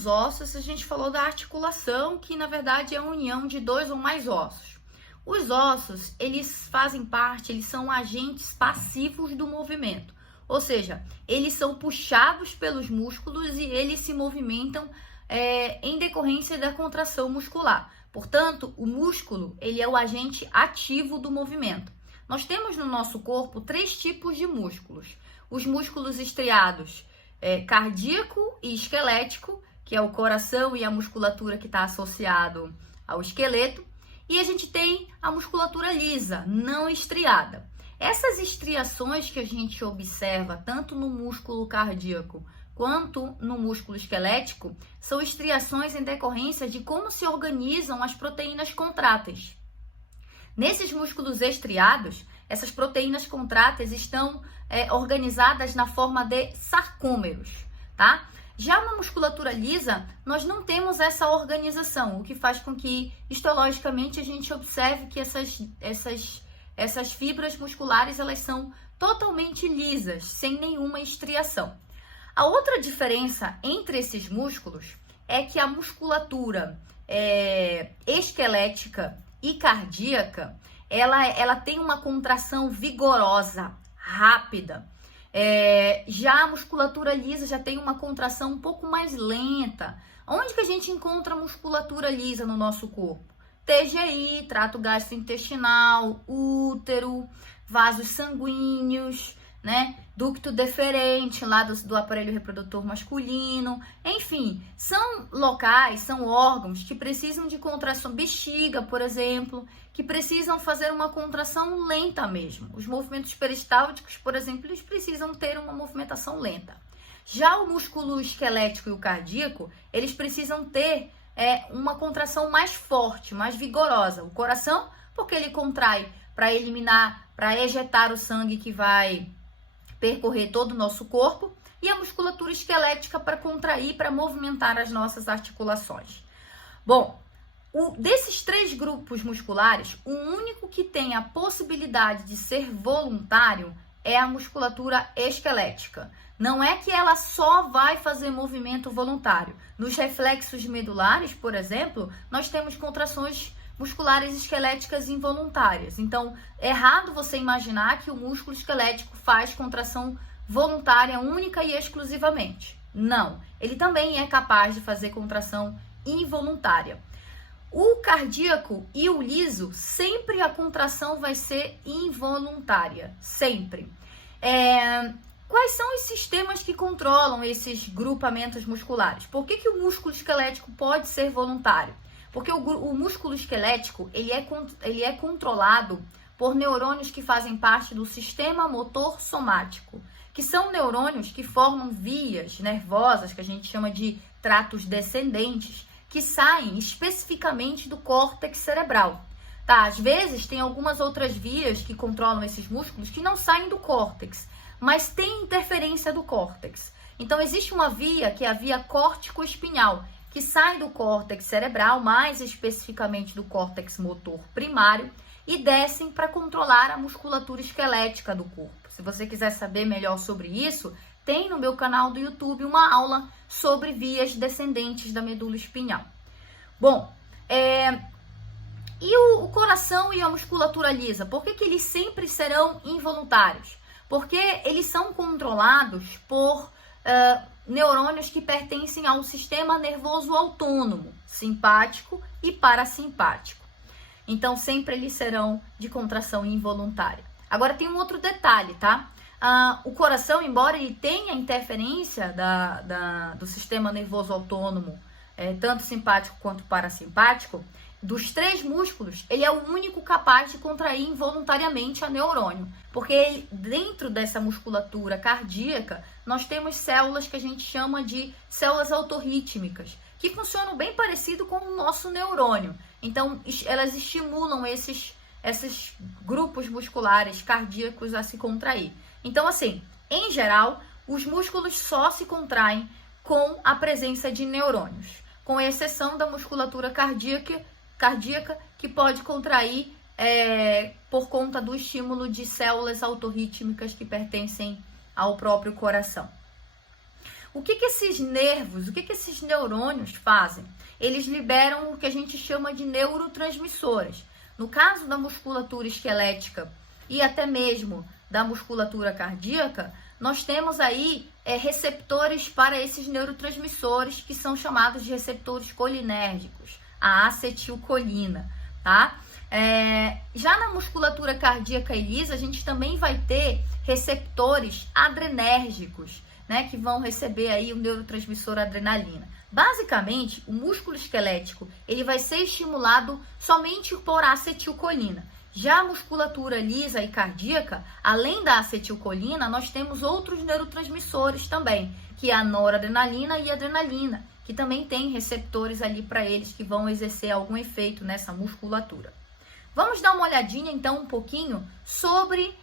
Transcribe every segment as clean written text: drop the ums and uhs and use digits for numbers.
dos ossos, a gente falou da articulação, que na verdade é a união de dois ou mais ossos. Os ossos, eles fazem parte, eles são agentes passivos do movimento. Ou seja, eles são puxados pelos músculos e eles se movimentam em decorrência da contração muscular. Portanto, o músculo, ele é o agente ativo do movimento. Nós temos no nosso corpo 3 tipos de músculos. Os músculos estriados, cardíaco e esquelético, que é o coração e a musculatura que está associado ao esqueleto. E a gente tem a musculatura lisa, não estriada. Essas estriações que a gente observa tanto no músculo cardíaco quanto no músculo esquelético são estriações em decorrência de como se organizam as proteínas contráteis. Nesses músculos estriados, essas proteínas contráteis estão organizadas na forma de sarcômeros, tá? Já na musculatura lisa, nós não temos essa organização, o que faz com que, histologicamente, a gente observe que essas fibras musculares, elas são totalmente lisas, sem nenhuma estriação. A outra diferença entre esses músculos é que a musculatura esquelética e cardíaca, ela tem uma contração vigorosa, rápida. Já a musculatura lisa já tem uma contração um pouco mais lenta. Onde que a gente encontra a musculatura lisa no nosso corpo? TGI, trato gastrointestinal, útero, vasos sanguíneos, né? Ducto deferente lá do aparelho reprodutor masculino. Enfim, são locais, são órgãos que precisam de contração, bexiga, por exemplo, que precisam fazer uma contração lenta mesmo. Os movimentos peristálticos, por exemplo, eles precisam ter uma movimentação lenta. Já o músculo esquelético e o cardíaco, eles precisam ter uma contração mais forte, mais vigorosa. O coração, porque ele contrai para eliminar, para ejetar o sangue que vai percorrer todo o nosso corpo, e a musculatura esquelética para contrair, para movimentar as nossas articulações. Bom, desses 3 grupos musculares, o único que tem a possibilidade de ser voluntário é a musculatura esquelética. Não é que ela só vai fazer movimento voluntário. Nos reflexos medulares, por exemplo, nós temos contrações musculares esqueléticas involuntárias. Então, é errado você imaginar que o músculo esquelético faz contração voluntária única e exclusivamente. Não, ele também é capaz de fazer contração involuntária. O cardíaco e o liso, sempre a contração vai ser involuntária, sempre. Quais são os sistemas que controlam esses grupamentos musculares? Por que o músculo esquelético pode ser voluntário? Porque o músculo esquelético, ele é controlado por neurônios que fazem parte do sistema motor somático, que são neurônios que formam vias nervosas, que a gente chama de tratos descendentes, que saem especificamente do córtex cerebral. Tá? Às vezes, tem algumas outras vias que controlam esses músculos que não saem do córtex, mas tem interferência do córtex. Então, existe uma via, que é a via córtico-espinhal, que sai do córtex cerebral, mais especificamente do córtex motor primário, e descem para controlar a musculatura esquelética do corpo. Se você quiser saber melhor sobre isso, tem no meu canal do YouTube uma aula sobre vias descendentes da medula espinhal. Bom, e o coração e a musculatura lisa, por que eles sempre serão involuntários? Porque eles são controlados por neurônios que pertencem ao sistema nervoso autônomo, simpático e parasimpático. Então, sempre eles serão de contração involuntária. Agora, tem um outro detalhe, tá? O coração, embora ele tenha interferência do sistema nervoso autônomo, tanto simpático quanto parasimpático, dos 3 músculos, ele é o único capaz de contrair involuntariamente a neurônio. Porque dentro dessa musculatura cardíaca, nós temos células que a gente chama de células autorrítmicas, que funcionam bem parecido com o nosso neurônio. Então, elas estimulam esses grupos musculares cardíacos a se contrair. Então, assim, em geral, os músculos só se contraem com a presença de neurônios, com exceção da musculatura cardíaca, que pode contrair por conta do estímulo de células autorrítmicas que pertencem ao próprio coração. O que que esses nervos, o que que esses neurônios fazem? Eles liberam o que a gente chama de neurotransmissores. No caso da musculatura esquelética e até mesmo da musculatura cardíaca, nós temos aí receptores para esses neurotransmissores que são chamados de receptores colinérgicos, a acetilcolina, tá? Já na musculatura cardíaca e lisa, a gente também vai ter receptores adrenérgicos, né, que vão receber aí o neurotransmissor adrenalina. Basicamente, o músculo esquelético, ele vai ser estimulado somente por acetilcolina. Já a musculatura lisa e cardíaca, além da acetilcolina, nós temos outros neurotransmissores também, que é a noradrenalina e a adrenalina, que também tem receptores ali para eles que vão exercer algum efeito nessa musculatura. Vamos dar uma olhadinha então um pouquinho sobre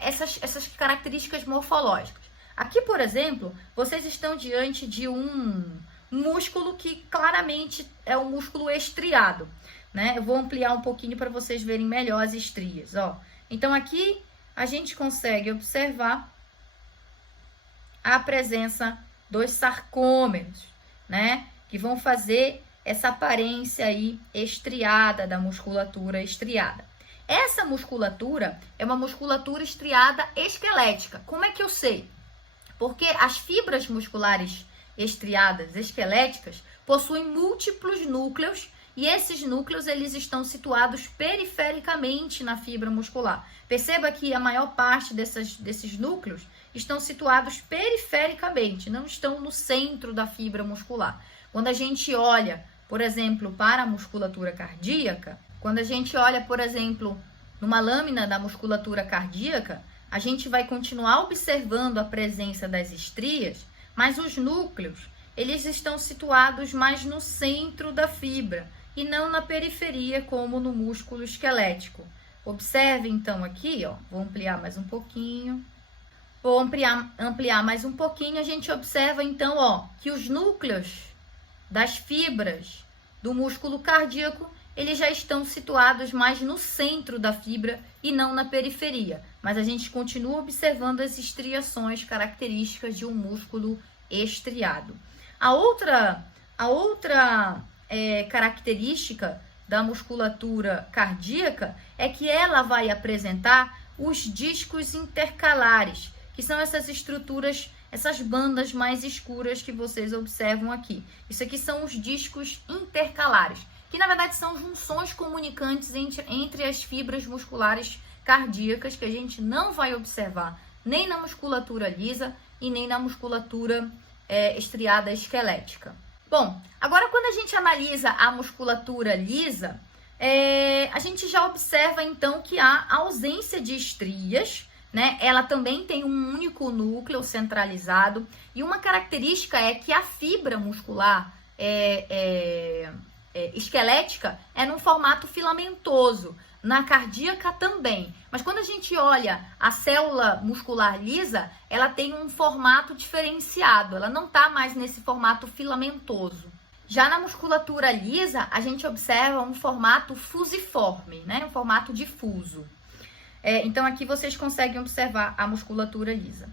essas características morfológicas. Aqui, por exemplo, vocês estão diante de um músculo que claramente é um músculo estriado, né? Eu vou ampliar um pouquinho para vocês verem melhor as estrias, ó. Então aqui a gente consegue observar a presença dos sarcômeros, né? Que vão fazer essa aparência aí estriada da musculatura estriada. Essa musculatura é uma musculatura estriada esquelética. Como é que eu sei? Porque as fibras musculares estriadas esqueléticas possuem múltiplos núcleos e esses núcleos eles estão situados perifericamente na fibra muscular. Perceba que a maior parte desses núcleos estão situados perifericamente, não estão no centro da fibra muscular. Quando a gente olha, por exemplo, para a musculatura cardíaca, quando a gente olha, por exemplo, numa lâmina da musculatura cardíaca, a gente vai continuar observando a presença das estrias, mas os núcleos, eles estão situados mais no centro da fibra e não na periferia, como no músculo esquelético. Observe então aqui, ó, vou ampliar mais um pouquinho. Vou ampliar mais um pouquinho, a gente observa então, ó, que os núcleos das fibras do músculo cardíaco, eles já estão situados mais no centro da fibra e não na periferia. Mas a gente continua observando as estriações características de um músculo estriado. A outra característica da musculatura cardíaca é que ela vai apresentar os discos intercalares, que são essas estruturas, essas bandas mais escuras que vocês observam aqui. Isso aqui são os discos intercalares, que na verdade são junções comunicantes entre as fibras musculares cardíacas, que a gente não vai observar nem na musculatura lisa e nem na musculatura estriada esquelética. Bom, agora quando a gente analisa a musculatura lisa, a gente já observa então que há ausência de estrias, né? Ela também tem um único núcleo centralizado e uma característica é que a fibra muscular esquelética é num formato filamentoso, na cardíaca também. Mas quando a gente olha a célula muscular lisa, ela tem um formato diferenciado, ela não está mais nesse formato filamentoso. Já na musculatura lisa, a gente observa um formato fusiforme, né? Um formato difuso. Então aqui vocês conseguem observar a musculatura lisa.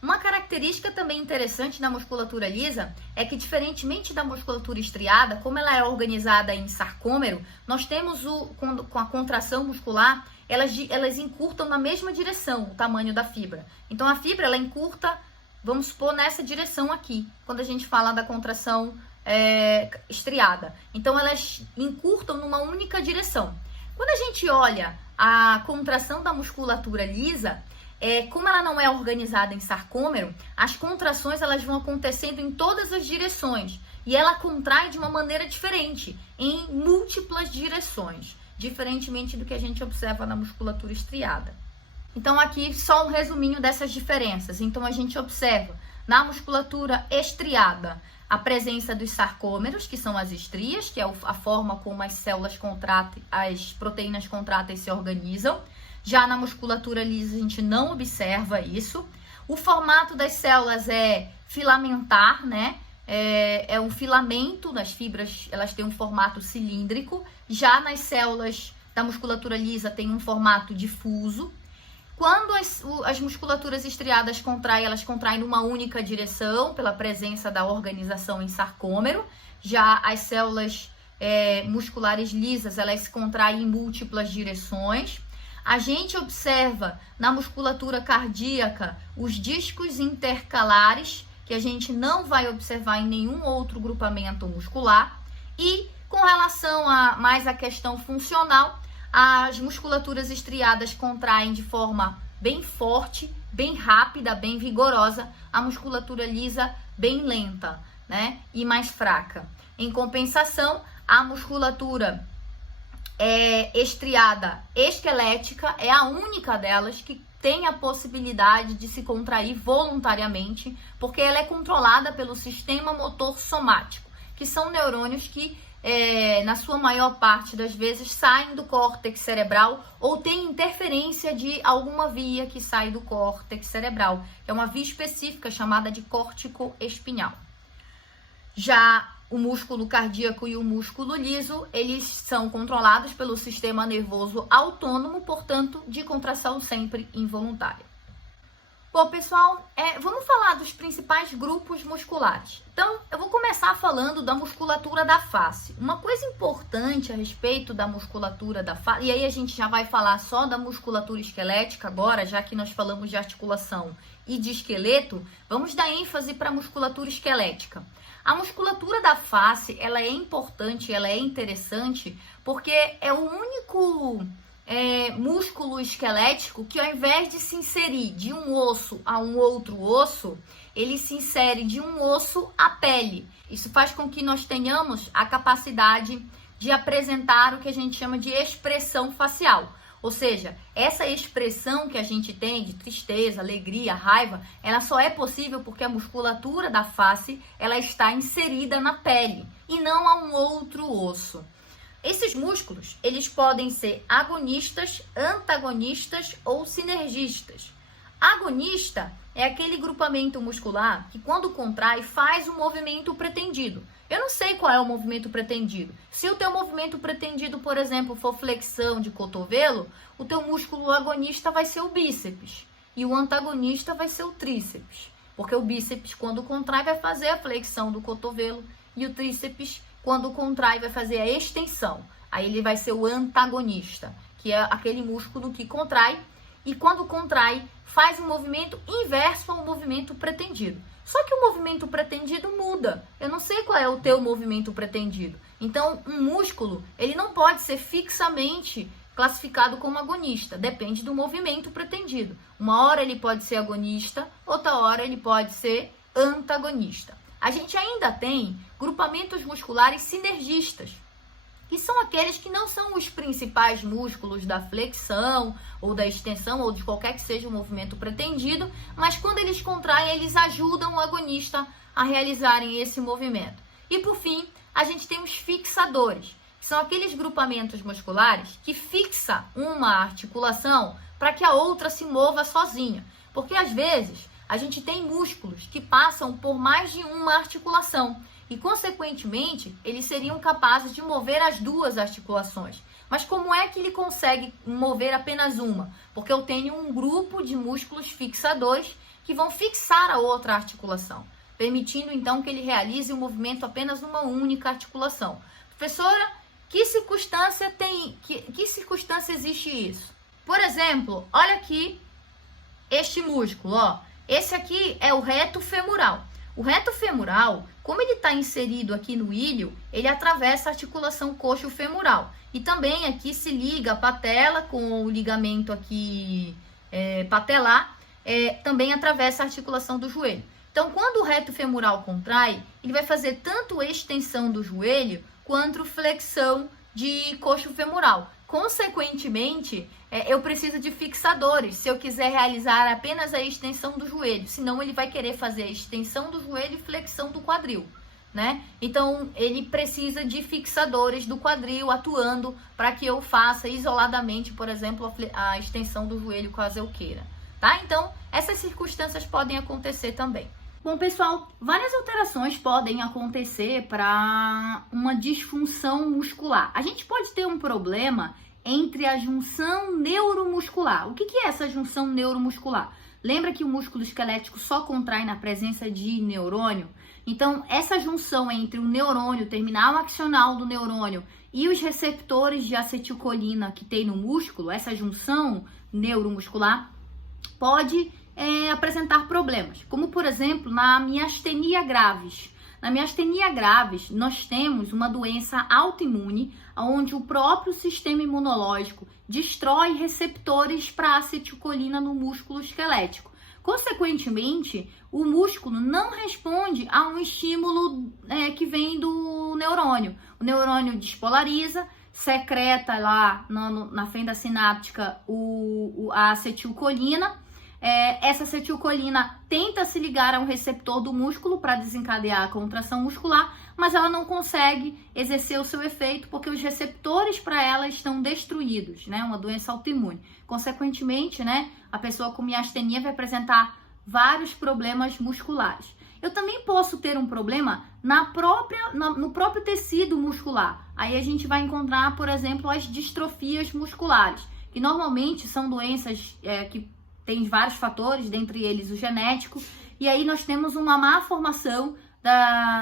Uma característica também interessante na musculatura lisa é que, diferentemente da musculatura estriada, como ela é organizada em sarcômero, nós temos com a contração muscular, elas encurtam na mesma direção o tamanho da fibra. Então a fibra ela encurta, vamos supor, nessa direção aqui, quando a gente fala da contração estriada. Então elas encurtam numa única direção. Quando a gente olha a contração da musculatura lisa, como ela não é organizada em sarcômero, as contrações elas vão acontecendo em todas as direções e ela contrai de uma maneira diferente, em múltiplas direções, diferentemente do que a gente observa na musculatura estriada. Então aqui só um resuminho dessas diferenças. Então a gente observa na musculatura estriada a presença dos sarcômeros, que são as estrias, que é a forma como as células contratem, as proteínas contratem e se organizam. Já na musculatura lisa a gente não observa isso. O formato das células é filamentar, né? É um filamento das fibras, elas têm um formato cilíndrico. Já nas células da musculatura lisa tem um formato difuso. Quando as musculaturas estriadas contraem, elas contraem numa única direção, pela presença da organização em sarcômero. Já as células musculares lisas, elas se contraem em múltiplas direções. A gente observa na musculatura cardíaca os discos intercalares, que a gente não vai observar em nenhum outro grupamento muscular. E com relação a mais a questão funcional, as musculaturas estriadas contraem de forma bem forte, bem rápida, bem vigorosa, a musculatura lisa bem lenta, né? E mais fraca. Em compensação, a musculatura estriada esquelética é a única delas que tem a possibilidade de se contrair voluntariamente, porque ela é controlada pelo sistema motor somático, que são neurônios que na sua maior parte das vezes saem do córtex cerebral ou tem interferência de alguma via que sai do córtex cerebral, que é uma via específica chamada de córtico espinhal. Já o músculo cardíaco e o músculo liso, eles são controlados pelo sistema nervoso autônomo, portanto, de contração sempre involuntária. Bom, pessoal, vamos falar dos principais grupos musculares. Então, eu vou começar falando da musculatura da face. Uma coisa importante a respeito da musculatura da face, e aí a gente já vai falar só da musculatura esquelética agora, já que nós falamos de articulação e de esqueleto, vamos dar ênfase para a musculatura esquelética. A musculatura da face, ela é importante, ela é interessante, porque é o único músculo esquelético que, ao invés de se inserir de um osso a um outro osso, ele se insere de um osso à pele. Isso faz com que nós tenhamos a capacidade de apresentar o que a gente chama de expressão facial. Ou seja, essa expressão que a gente tem de tristeza, alegria, raiva, ela só é possível porque a musculatura da face ela está inserida na pele e não a um outro osso. Esses músculos, eles podem ser agonistas, antagonistas ou sinergistas. Agonista é aquele grupamento muscular que, quando contrai, faz o movimento pretendido. Eu não sei qual é o movimento pretendido. Se o teu movimento pretendido, por exemplo, for flexão de cotovelo, o teu músculo agonista vai ser o bíceps e o antagonista vai ser o tríceps. Porque o bíceps, quando contrai, vai fazer a flexão do cotovelo e o tríceps, quando contrai, vai fazer a extensão. Aí ele vai ser o antagonista, que é aquele músculo que contrai e, quando contrai, faz um movimento inverso ao movimento pretendido. Só que o movimento pretendido muda. Eu não sei qual é o teu movimento pretendido. Então, um músculo, ele não pode ser fixamente classificado como agonista. Depende do movimento pretendido. Uma hora ele pode ser agonista, outra hora ele pode ser antagonista. A gente ainda tem grupamentos musculares sinergistas, que são aqueles que não são os principais músculos da flexão ou da extensão ou de qualquer que seja o movimento pretendido, mas quando eles contraem, eles ajudam o agonista a realizarem esse movimento. E por fim, a gente tem os fixadores, que são aqueles grupamentos musculares que fixam uma articulação para que a outra se mova sozinha, porque às vezes a gente tem músculos que passam por mais de uma articulação e, consequentemente, eles seriam capazes de mover as duas articulações. Mas como é que ele consegue mover apenas uma? Porque eu tenho um grupo de músculos fixadores que vão fixar a outra articulação, permitindo então que ele realize o movimento apenas numa única articulação. Professora, que circunstância existe isso? Por exemplo, olha aqui este músculo, ó. Esse aqui é o reto femoral. O reto femoral, como ele está inserido aqui no ilho, ele atravessa a articulação coxo-femoral. E também aqui se liga a patela com o ligamento aqui patelar, também atravessa a articulação do joelho. Então, quando o reto femoral contrai, ele vai fazer tanto extensão do joelho quanto flexão de coxo femoral. Consequentemente, eu preciso de fixadores se eu quiser realizar apenas a extensão do joelho, senão ele vai querer fazer a extensão do joelho e flexão do quadril, né? Então, ele precisa de fixadores do quadril atuando para que eu faça isoladamente, por exemplo, a extensão do joelho caso eu queira, tá? Então, essas circunstâncias podem acontecer também. Bom, pessoal, várias alterações podem acontecer para uma disfunção muscular. A gente pode ter um problema entre a junção neuromuscular. O que é essa junção neuromuscular? Lembra que o músculo esquelético só contrai na presença de neurônio? Então, essa junção entre o neurônio, o terminal axonal do neurônio e os receptores de acetilcolina que tem no músculo, essa junção neuromuscular, pode apresentar problemas, como por exemplo na miastenia gravis. Na miastenia gravis, nós temos uma doença autoimune, onde o próprio sistema imunológico destrói receptores para acetilcolina no músculo esquelético. Consequentemente, o músculo não responde a um estímulo que vem do neurônio. O neurônio despolariza, secreta lá na fenda sináptica a acetilcolina. Essa acetilcolina tenta se ligar a um receptor do músculo para desencadear a contração muscular, mas ela não consegue exercer o seu efeito porque os receptores para ela estão destruídos, né? Uma doença autoimune. Consequentemente, né, a pessoa com miastenia vai apresentar vários problemas musculares. Eu também posso ter um problema no próprio tecido muscular. Aí a gente vai encontrar, por exemplo, as distrofias musculares, que normalmente são doenças que tem vários fatores, dentre eles o genético, e aí nós temos uma má formação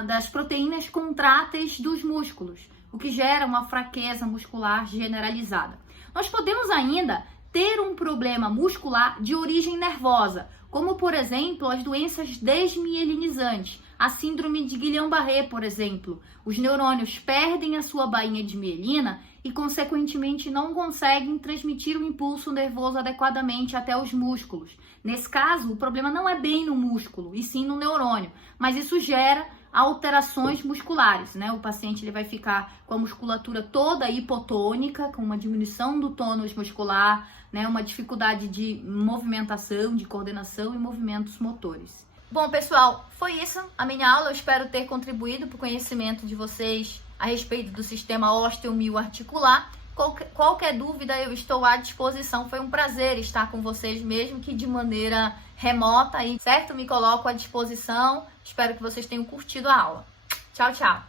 das proteínas contráteis dos músculos, o que gera uma fraqueza muscular generalizada. Nós podemos ainda ter um problema muscular de origem nervosa, como por exemplo as doenças desmielinizantes, a síndrome de Guillain-Barré, por exemplo. Os neurônios perdem a sua bainha de mielina e, consequentemente, não conseguem transmitir o impulso nervoso adequadamente até os músculos. Nesse caso, o problema não é bem no músculo, e sim no neurônio, mas isso gera alterações musculares, né? O paciente ele vai ficar com a musculatura toda hipotônica, com uma diminuição do tônus muscular, né? Uma dificuldade de movimentação, de coordenação e movimentos motores. Bom, pessoal, foi isso a minha aula. Eu espero ter contribuído para o conhecimento de vocês a respeito do sistema osteomioarticular. Qualquer dúvida, eu estou à disposição. Foi um prazer estar com vocês, mesmo que de maneira remota, aí, certo? Me coloco à disposição. Espero que vocês tenham curtido a aula. Tchau, tchau!